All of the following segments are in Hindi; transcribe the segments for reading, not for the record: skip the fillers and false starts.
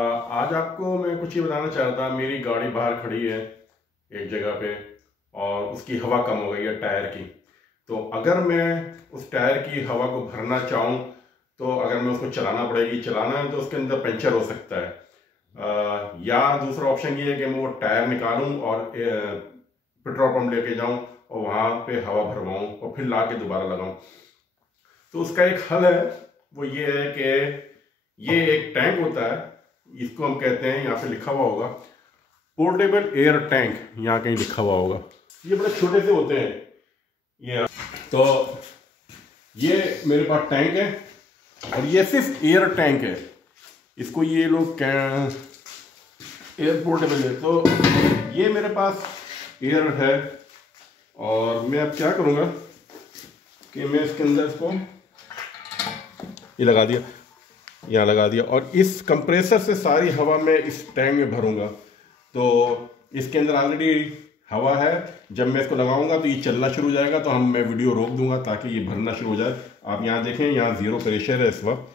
आज आपको मैं कुछ ये बताना चाह रहा था। मेरी गाड़ी बाहर खड़ी है एक जगह पे और उसकी हवा कम हो गई है टायर की। तो अगर मैं उस टायर की हवा को भरना चाहूँ तो अगर मैं उसको चलाना है तो उसके अंदर पंचर हो सकता है। या दूसरा ऑप्शन ये है कि मैं वो टायर निकालूं और पेट्रोल पंप लेके जाऊं और वहाँ पे हवा भरवाऊं और फिर ला के दोबारा लगाऊं। तो उसका एक हल है, वो ये है कि ये एक टैंक होता है, इसको हम कहते हैं, यहाँ पे लिखा हुआ होगा पोर्टेबल एयर टैंक, यहाँ कहीं लिखा हुआ होगा। ये बड़े छोटे से होते हैं ये। तो ये मेरे पास टैंक है और ये सिर्फ एयर टैंक है। इसको ये लोग एयर पोर्टेबल है। तो ये मेरे पास एयर है और मैं अब क्या करूँगा कि मैं इसके अंदर इसको ये लगा दिया, यहाँ लगा दिया और इस कंप्रेसर से सारी हवा मैं इस टैंक में भरूंगा। तो इसके अंदर ऑलरेडी हवा है। जब मैं इसको लगाऊंगा तो ये चलना शुरू हो जाएगा, तो मैं वीडियो रोक दूंगा ताकि ये भरना शुरू हो जाए। आप यहाँ देखें, यहाँ ज़ीरो प्रेशर है इस वक्त,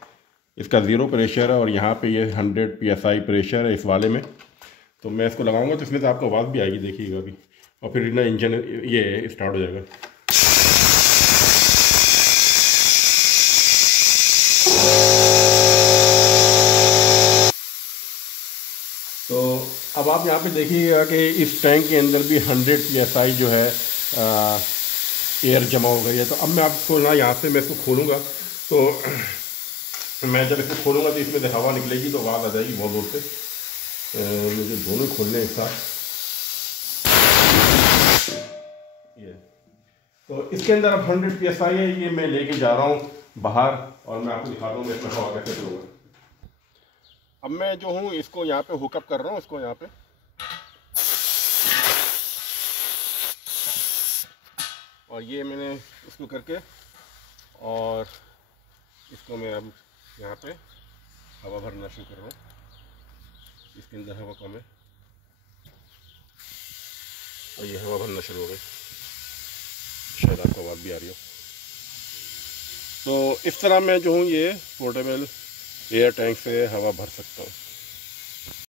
इसका ज़ीरो प्रेशर है और यहाँ पे ये 100 PSI प्रेशर है इस वाले में। तो मैं इसको लगाऊंगा तो इसमें से आपको आवाज़ भी आएगी, देखिएगा अभी, और फिर ना इंजन ये स्टार्ट हो जाएगा। तो अब आप यहाँ पे देखिएगा कि इस टैंक के अंदर भी 100 PSI जो है एयर जमा हो गई है। तो अब मैं आपको ना यहाँ से मैं इसको खोलूँगा, तो मैं जब इसको खोलूँगा तो इसमें से हवा निकलेगी तो आवाज़ आ जाएगी बहुत जोर से। मुझे दोनों खोलने एक साथ। ये तो इसके अंदर अब 100 PSI है, ये मैं लेके जा रहा हूँ बाहर और मैं आपको दिखाता हूँ इसमें हवा कैसे चलूँगा। अब मैं जो हूँ इसको यहाँ पे हुकअप कर रहा हूँ, इसको यहाँ पे, और ये मैंने इसको करके और इसको मैं अब यहाँ पे हवा भरना शुरू कर रहा हूँ। इसके अंदर हवा कम है और ये हवा भरना शुरू हो गई, शायद आपको आवाज़ भी आ रही हो। तो इस तरह मैं जो हूँ ये पोर्टेबल एयर टैंक से हवा भर सकता हूँ।